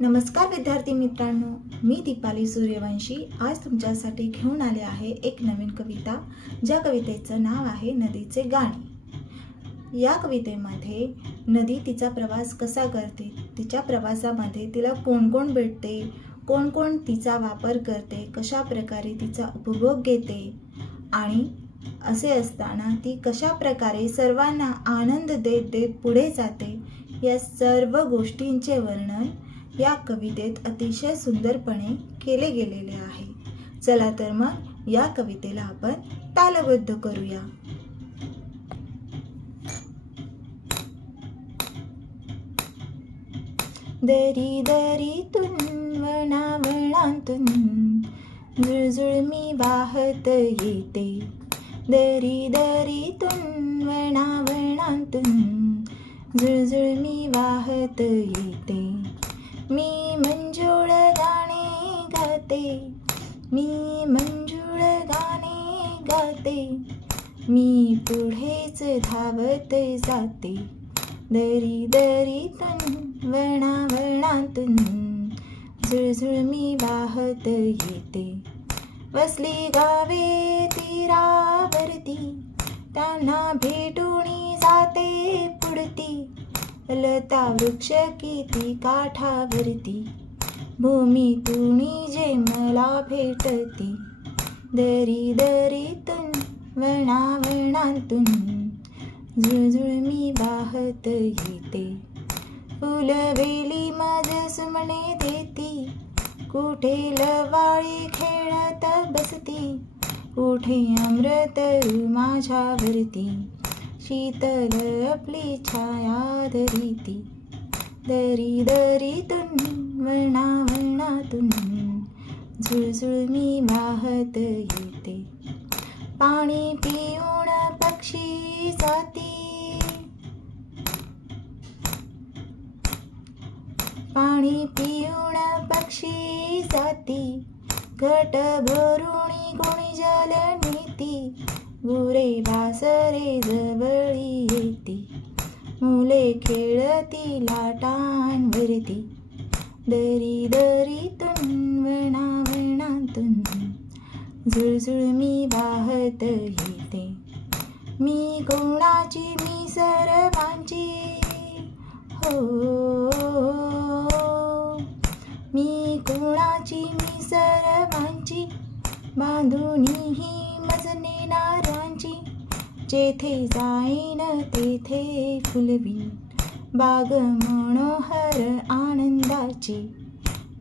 नमस्कार विद्यार्थी मित्रांनो मी दीपाली सूर्यवंशी. आज तुमच्यासाठी घेऊन आले आहे एक नवीन कविता ज्या कवितेचं नाव आहे नदीचे गाणे. या कवितेमध्ये नदी तिचा प्रवास कसा करते तिच्या प्रवासामध्ये तिला कोण कोण भेटते कोण कोण तिचा वापर करते कशा प्रकारे तिचा उपभोग घेते आणि असे असताना ती कशा प्रकारे सर्वांना आनंद देत देत पुढे जाते या सर्व गोष्टींचे वर्णन या कवितेत अतिशय सुंदरपणे केले गेलेले आहे. चला तर मग या कवितेला आपण तालबद्ध करूया. दरी दरीतून वणावणातून जुळजुळ मी वाहत येते. दरी दरीतून वणावणातून जुळजुळ मी वाहत येते. गाते मी पुढेच धावत जाते. दरी दरीतून वणावणातून झुळझुळ मी वाहत येते. वसली गावे तीरावरती त्यांना भेटून जाते पुढती. लता वृक्ष किती काठावरती भूमी भूमीतून जे मला भेटती. दरी दरीतून वणावणातून झुळझुळ मी वाहत येते. फुलवेली माझ सुमणे देती. कुठे लवाळी खेळत बसती. कुठे अमृत माझ्यावरती. शीतल आपली छाया धरीती. दरी दरीतून वणावणातून झुळझुळ मी वाहत येते. पाणी पिऊन पक्षी जाती. पाणी पिऊन पक्षी जाती. घट भरुणी कोणी जल नेती. गुरे बासरे जवळी येती. मुले खेळती लाटांवरती. दरी दरीतून वणावणातून झुळझुळ मी वाहत येते. मी कोणाची? मी सर्वांची. हो. मी कोणाची? मी सर्वांची. बांधूनही मज जेथे जाईन तेथे फुलवी बाग मनोहर आनंदाची.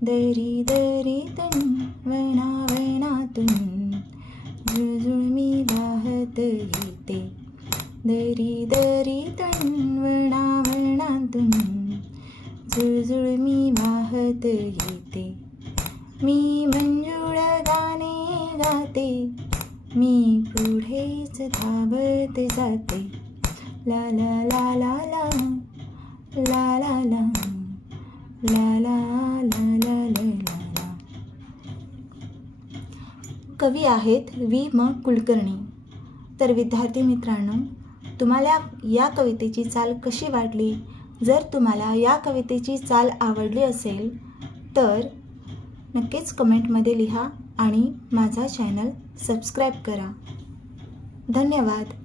दरी दरीतून वणावणातून झुळझुळ मी वाहत येते दरी दरीतून वणावणातून झुळझुळ मी वाहत येते मी मंजुळ गाणे गाते. मी पुढेच धावत जाते. ला ला ला ला ला. La ला la la la la la la कवी आहेत वी म कुलकर्णी. तर विद्यार्थी मित्रांनो तुम्हाला या कवितेची चाल कशी वाटली? जर तुम्हाला या कवितेची चाल आवडली असेल तर नक्कीच कमेंटमध्ये लिहा आणि माझा चॅनल सबस्क्राईब करा. धन्यवाद.